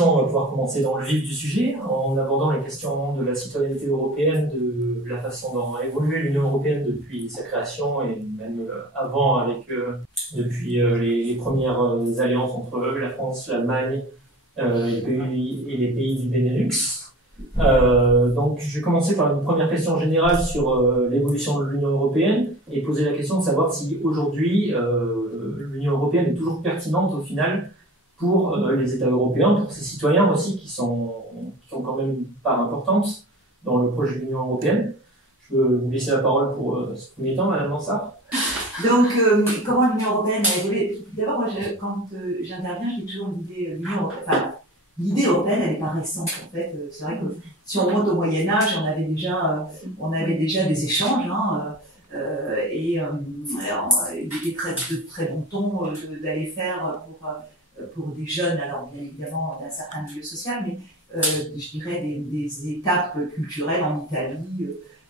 On va pouvoir commencer dans le vif du sujet en abordant les questions de la citoyenneté européenne, de la façon dont a évolué l'Union européenne depuis sa création et même avant avec depuis les premières alliances entre la France, l'Allemagne et les pays du Benelux. Donc je vais commencer par une première question générale sur l'évolution de l'Union européenne et poser la question de savoir si aujourd'hui l'Union européenne est toujours pertinente au final pour les États européens, pour ses citoyens aussi, qui sont quand même une part importante dans le projet de l'Union européenne. Je veux vous laisser la parole pour ce premier temps, Madame Mansart. Donc, comment l'Union européenne a évolué? D'abord, moi, quand j'interviens, j'ai toujours l'idée européenne, elle n'est pas récente, en fait. C'est vrai que si on remonte au Moyen-Âge, on avait déjà des échanges, et il était de très bon ton d'aller faire pour des jeunes, alors bien évidemment d'un certain milieu social, mais je dirais des étapes culturelles en Italie, il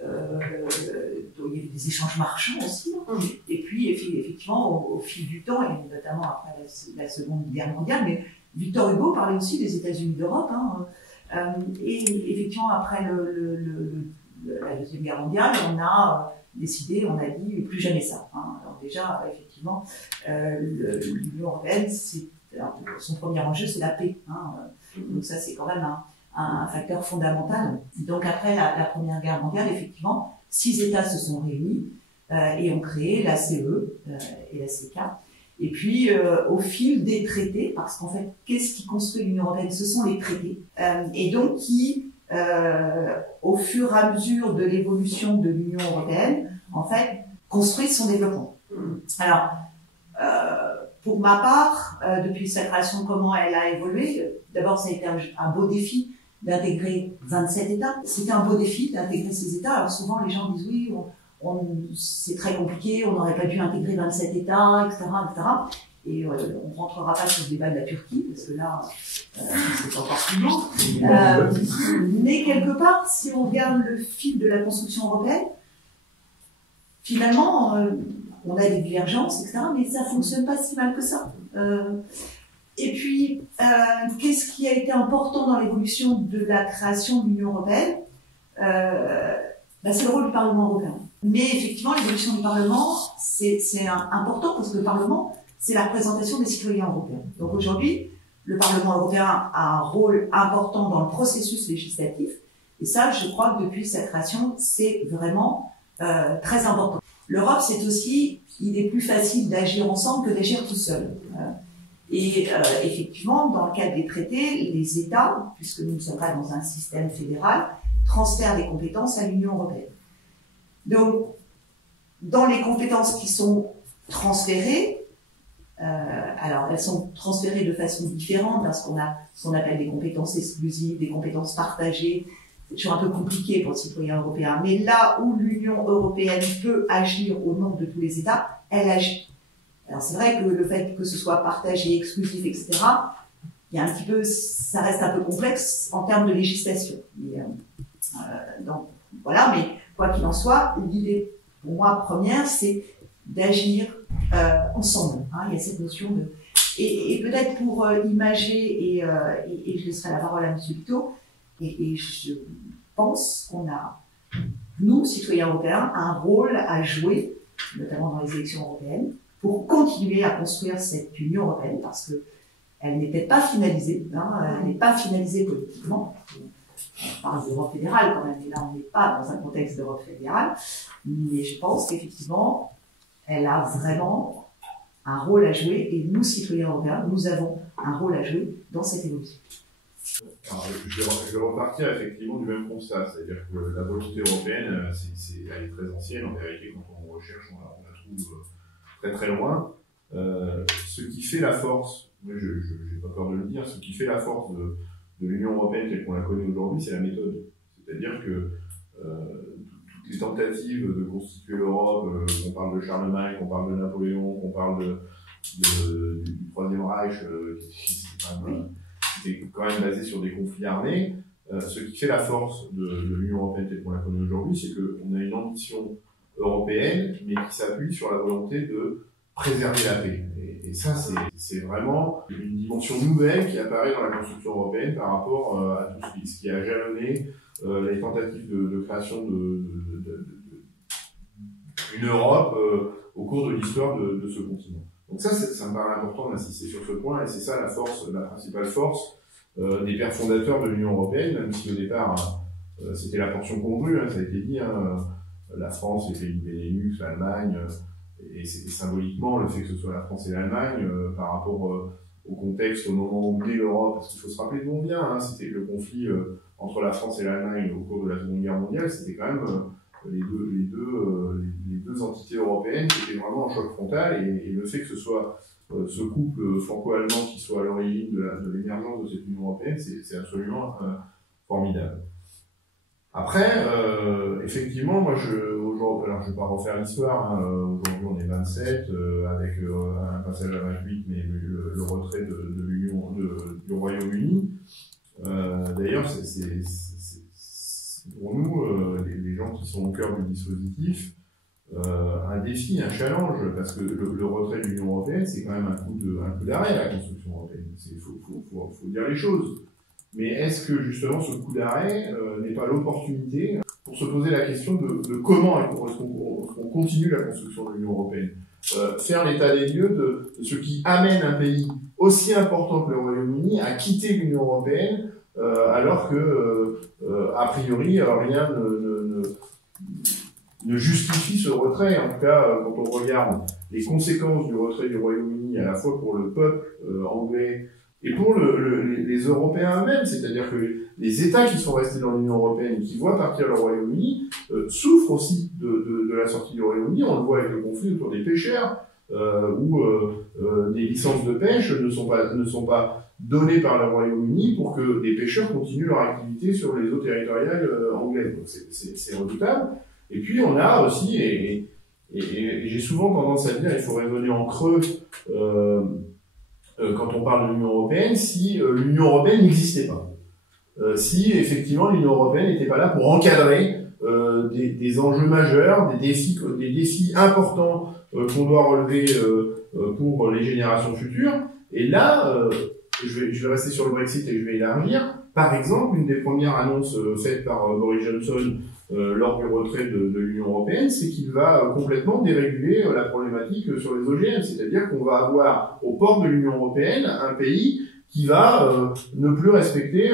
y avait des échanges marchands aussi, et puis effectivement au fil du temps, et notamment après la Seconde Guerre mondiale, mais Victor Hugo parlait aussi des États-Unis d'Europe, et effectivement après la Deuxième Guerre mondiale, on a décidé, on a dit plus jamais ça. Alors déjà, effectivement, l'Union européenne, son premier enjeu, c'est la paix. Donc ça, c'est quand même un facteur fondamental. Donc après la Première Guerre mondiale, effectivement, 6 États se sont réunis et ont créé la CE et la CK. Et puis, au fil des traités, parce qu'en fait, qu'est-ce qui construit l'Union européenne? Ce sont les traités. Et donc, qui, au fur et à mesure de l'évolution de l'Union européenne, en fait, construisent son développement. Alors, pour ma part, depuis sa création, comment elle a évolué? D'abord, ça a été un beau défi d'intégrer 27 États. C'était un beau défi d'intégrer ces États. Alors souvent, les gens disent oui, c'est très compliqué, on n'aurait pas dû intégrer 27 États, etc., etc. Et on ne rentrera pas sur le débat de la Turquie, parce que là, c'est encore plus lourd. Mais quelque part, si on regarde le fil de la construction européenne, finalement, on a des divergences, etc., mais ça ne fonctionne pas si mal que ça. Et puis, qu'est-ce qui a été important dans l'évolution de la création de l'Union européenne? C'est le rôle du Parlement européen. Mais effectivement, l'évolution du Parlement, c'est important parce que le Parlement, c'est la représentation des citoyens européens. Donc aujourd'hui, le Parlement européen a un rôle important dans le processus législatif. Et ça, je crois que depuis sa création, c'est vraiment très important. L'Europe, c'est aussi, il est plus facile d'agir ensemble que d'agir tout seul. Et effectivement, dans le cadre des traités, les États, puisque nous ne sommes pas dans un système fédéral, transfèrent des compétences à l'Union européenne. Donc, dans les compétences qui sont transférées, alors elles sont transférées de façon différente parce qu'on a ce qu'on appelle des compétences exclusives, des compétences partagées. C'est toujours un peu compliqué pour le citoyen européen. Mais là où l'Union européenne peut agir au nom de tous les États, elle agit. Alors c'est vrai que le fait que ce soit partagé, exclusif, etc., il y a un petit peu, ça reste un peu complexe en termes de législation. Donc voilà, mais quoi qu'il en soit, l'idée pour moi première, c'est d'agir ensemble. Il y a cette notion de... Et peut-être pour imager, et je laisserai la parole à M. Vito, et je pense qu'on a, nous, citoyens européens, un rôle à jouer, notamment dans les élections européennes, pour continuer à construire cette Union européenne, parce qu'elle n'est peut-être pas finalisée, elle n'est pas finalisée politiquement. On parle d'Europe fédérale quand même, et là on n'est pas dans un contexte d'Europe fédérale, mais je pense qu'effectivement, elle a vraiment un rôle à jouer, et nous, citoyens européens, nous avons un rôle à jouer dans cette évolution. Alors, je vais repartir effectivement du même constat, c'est-à-dire que la volonté européenne, elle est très ancienne, en vérité, quand on recherche, on la trouve très très loin. Ce qui fait la force moi j'ai pas peur de le dire, ce qui fait la force de l'Union européenne telle qu'on la connaît aujourd'hui, c'est la méthode. C'est-à-dire que toutes les tentatives de constituer l'Europe, qu'on parle de Charlemagne, qu'on parle de Napoléon, qu'on parle du Troisième Reich, qui était quand même basé sur des conflits armés, ce qui fait la force de l'Union européenne telle qu'on la connaît aujourd'hui, c'est qu'on a une ambition européenne, mais qui s'appuie sur la volonté de préserver la paix. Et ça, c'est vraiment une dimension nouvelle qui apparaît dans la construction européenne par rapport à tout ce qui a jalonné les tentatives de création d'une Europe au cours de l'histoire de ce continent. Donc ça me paraît important d'insister sur ce point, et c'est ça la principale force des pères fondateurs de l'Union européenne, même si au départ c'était la portion congrue, ça a été dit, la France, les pays du Benelux, l'Allemagne, et symboliquement le fait que ce soit la France et l'Allemagne par rapport au contexte, au moment où naît l'Europe, parce qu'il faut se rappeler d'où on vient, c'était le conflit entre la France et l'Allemagne au cours de la Seconde Guerre mondiale, c'était quand même les deux entités européennes qui étaient vraiment en choc frontal, et le fait que ce soit ce couple franco-allemand qui soit à l'origine de l'émergence de cette Union européenne, c'est absolument formidable. Après, effectivement, moi alors je vais pas refaire l'histoire, aujourd'hui on est 27, avec un passage à 28, mais le retrait de l'Union, du Royaume-Uni. D'ailleurs, c'est pour nous, les gens qui sont au cœur du dispositif, un défi, un challenge, parce que le retrait de l'Union européenne, c'est quand même un coup d'arrêt à la construction européenne. Il faut dire les choses. Mais est-ce que justement ce coup d'arrêt n'est pas l'opportunité pour se poser la question de comment est-ce qu'on continue la construction de l'Union européenne, faire l'état des lieux de ce qui amène un pays aussi important que le Royaume-Uni à quitter l'Union européenne, alors que a priori rien ne justifie ce retrait. En tout cas, quand on regarde les conséquences du retrait du Royaume-Uni à la fois pour le peuple anglais et pour les Européens eux-mêmes, c'est-à-dire que les États qui sont restés dans l'Union européenne et qui voient partir le Royaume-Uni souffrent aussi de la sortie du Royaume-Uni. On le voit avec le conflit autour des pêcheurs, où des licences de pêche ne sont pas données par le Royaume-Uni pour que des pêcheurs continuent leur activité sur les eaux territoriales anglaises. Donc c'est redoutable. Et puis on a aussi, et j'ai souvent tendance à dire, il faut raisonner en creux quand on parle de l'Union européenne, si l'Union européenne n'existait pas. Si effectivement l'Union européenne n'était pas là pour encadrer des enjeux majeurs, des défis importants qu'on doit relever pour les générations futures. Et là, je vais rester sur le Brexit et je vais élargir. Par exemple, une des premières annonces faites par Boris Johnson lors du retrait de l'Union européenne, c'est qu'il va complètement déréguler la problématique sur les OGM. C'est-à-dire qu'on va avoir au port de l'Union européenne un pays qui va ne plus respecter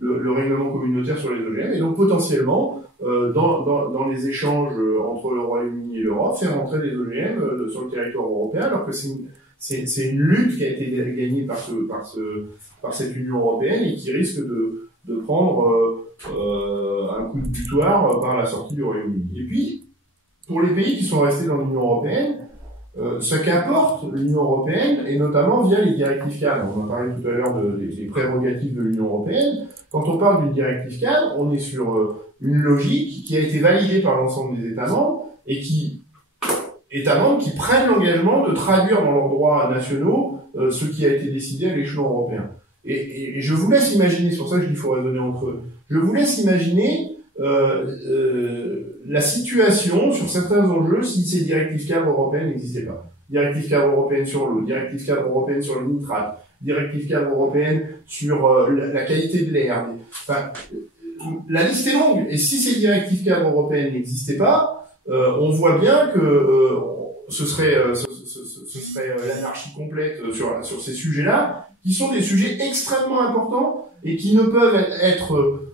le règlement communautaire sur les OGM, et donc potentiellement, dans les échanges entre le Royaume-Uni et l'Europe, faire entrer des OGM sur le territoire européen, alors que c'est une lutte qui a été gagnée par cette Union européenne et qui risque de prendre un coup de butoir par la sortie du Royaume-Uni. Et puis, pour les pays qui sont restés dans l'Union européenne, ce qu'apporte l'Union européenne, et notamment via les directives cadres. On a parlé tout à l'heure des prérogatives de l'Union européenne. Quand on parle d'une directive cadre, on est sur une logique qui a été validée par l'ensemble des États membres, et États membres qui prennent l'engagement de traduire dans leurs droits nationaux ce qui a été décidé à l'échelon européen. Et je vous laisse imaginer, c'est pour ça que je dis qu'il faut raisonner entre eux, je vous laisse imaginer la situation sur certains enjeux si ces directives cadres européennes n'existaient pas. Directive cadre européenne sur l'eau, directive cadre européenne sur les nitrates, directive cadre européenne sur la qualité de l'air. Enfin, la liste est longue. Et si ces directives cadres européennes n'existaient pas, on voit bien que ce serait l'anarchie complète sur ces sujets-là, qui sont des sujets extrêmement importants et qui ne peuvent être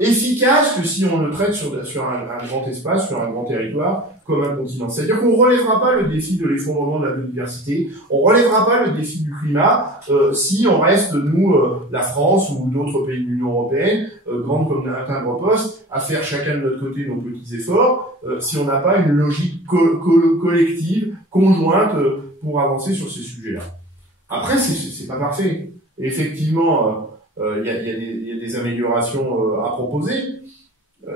efficaces que si on le traite sur un grand espace, sur un grand territoire, comme un continent. C'est-à-dire qu'on relèvera pas le défi de l'effondrement de la biodiversité, on relèvera pas le défi du climat si on reste, nous, la France ou d'autres pays de l'Union européenne, grandes comme un timbre-poste, à faire chacun de notre côté nos petits efforts, si on n'a pas une logique collective, conjointe, pour avancer sur ces sujets-là. Après, c'est pas parfait. Et effectivement, il y a des améliorations à proposer.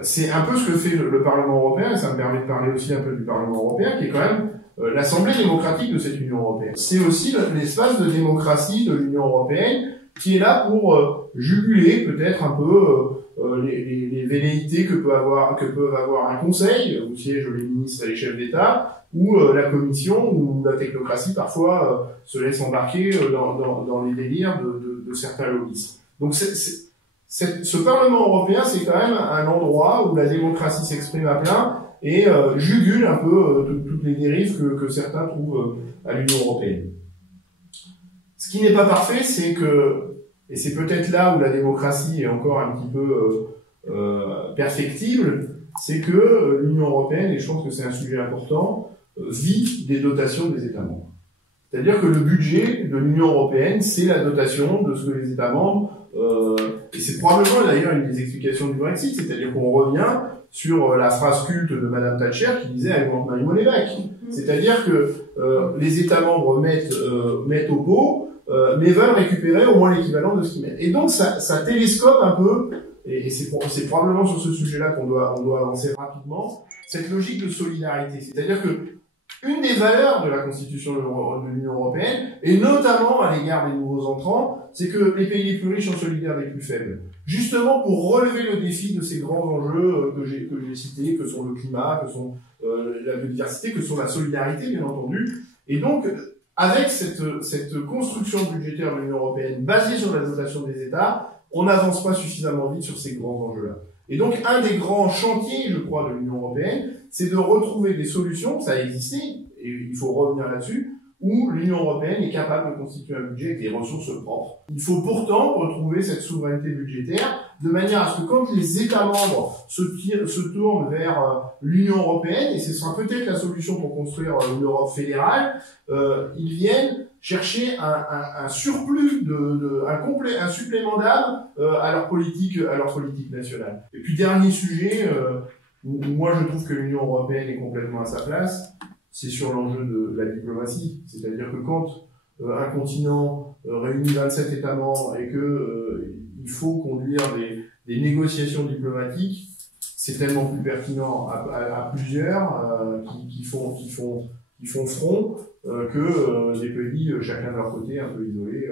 C'est un peu ce que fait le Parlement européen, et ça me permet de parler aussi un peu du Parlement européen, qui est quand même l'Assemblée démocratique de cette Union européenne. C'est aussi l'espace de démocratie de l'Union européenne qui est là pour juguler peut-être un peu les velléités que peuvent avoir un conseil, où siègent les ministres et les chefs d'État, ou la Commission, ou la technocratie parfois se laisse embarquer dans les délires de certains lobbyistes. Donc ce Parlement européen, c'est quand même un endroit où la démocratie s'exprime à plein et jugule un peu toutes les dérives que certains trouvent à l'Union européenne. Ce qui n'est pas parfait, c'est que, et c'est peut-être là où la démocratie est encore un petit peu perfectible, c'est que l'Union européenne, et je pense que c'est un sujet important, vit des dotations des États membres. C'est-à-dire que le budget de l'Union européenne, c'est la dotation de ce que les États membres et c'est probablement d'ailleurs une des explications du Brexit, c'est-à-dire qu'on revient sur la phrase culte de Madame Thatcher qui disait I want my money back. C'est-à-dire que les États membres mettent au pot, mais veulent récupérer au moins l'équivalent de ce qu'ils mettent. Et donc ça télescope un peu, et c'est probablement sur ce sujet-là qu'on doit avancer rapidement, cette logique de solidarité. C'est-à-dire que une des valeurs de la Constitution de l'Union européenne, et notamment à l'égard des nouveaux entrants, c'est que les pays les plus riches sont solidaires des plus faibles. Justement pour relever le défi de ces grands enjeux que j'ai cités, que sont le climat, que sont la biodiversité, que sont la solidarité, bien entendu. Et donc, avec cette construction budgétaire de l'Union européenne basée sur la dotation des États, on n'avance pas suffisamment vite sur ces grands enjeux-là. Et donc, un des grands chantiers, je crois, de l'Union européenne, c'est de retrouver des solutions, ça a existé, et il faut revenir là-dessus, où l'Union européenne est capable de constituer un budget avec des ressources propres. Il faut pourtant retrouver cette souveraineté budgétaire de manière à ce que quand les États membres se tournent vers l'Union européenne, et ce sera peut-être la solution pour construire une Europe fédérale, ils viennent chercher un surplus un supplément d'âme à leur politique nationale. Et puis dernier sujet, où moi je trouve que l'Union européenne est complètement à sa place, c'est sur l'enjeu de la diplomatie. C'est-à-dire que quand un continent réunit 27 États membres et que il faut conduire des négociations diplomatiques, c'est tellement plus pertinent à plusieurs qui font front que des pays chacun de leur côté un peu isolés.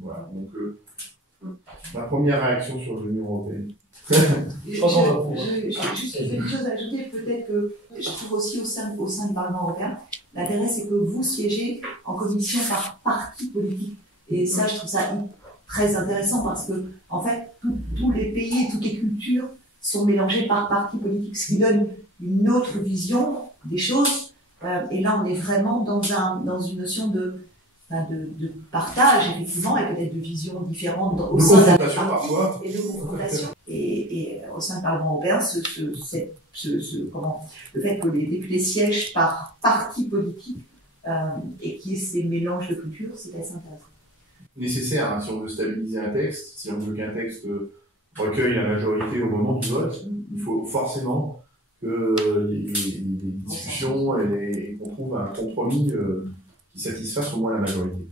Voilà. Donc ma première réaction sur l'Union européenne. Juste quelque chose à ajouter, peut-être que je trouve aussi au sein du Parlement européen, l'intérêt c'est que vous siégez en commission par parti politique. Et ça, je trouve ça très intéressant parce que, en fait, tous les pays et toutes les cultures sont mélangés par parti politique, ce qui donne une autre vision des choses. Et là, on est vraiment dans une notion de partage, effectivement, et peut-être de visions différentes au sein de la partie et de confrontation. Et au sein du Parlement européen, le fait que les députés siègent par parti politique et qu'il y ait ces mélanges de cultures, c'est assez intéressant. Nécessaire, hein, si on veut stabiliser un texte, si on veut qu'un texte recueille la majorité au moment du vote, il faut forcément que les discussions et qu'on trouve un compromis qui satisfasse au moins la majorité.